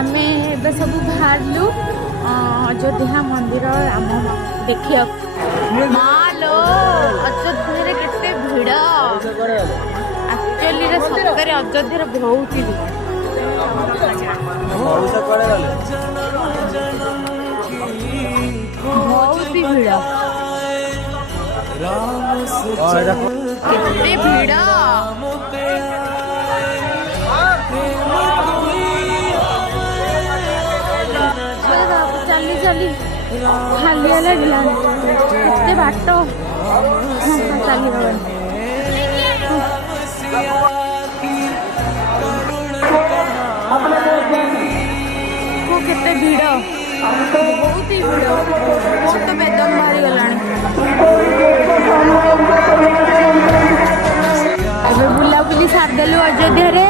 आमे ଏବେ ସବୁ ବାହାରିଲୁ ଅଯୋଧ୍ୟା ମନ୍ଦିର ରାମ ଦେଖିବାକୁ। ମାଲୋ ଅଯୋଧ୍ୟାରେ କେତେ ଭିଡ଼। ଆକ୍ଚୁଆଲିରେ ସତରେ ଅଯୋଧ୍ୟାରେ ବହୁତ ଭିଡ଼। ବହୁତ ଭିଡ଼, କେତେ ଭିଡ଼। ଚାଲି ଚାଲି ଖାଲିଆ ଲାଗିଲାଣି। କେତେ ବାଟ ଚାଲି ହବନି। କେତେ ଭିଡ଼, ବହୁତ ହି ଭିଡ଼। ବହୁତ ବେଦମ ବାହାରିଗଲାଣି। ଏବେ ବୁଲାବୁଲି ସାରିଦେଲୁ ଅଯୋଧ୍ୟାରେ।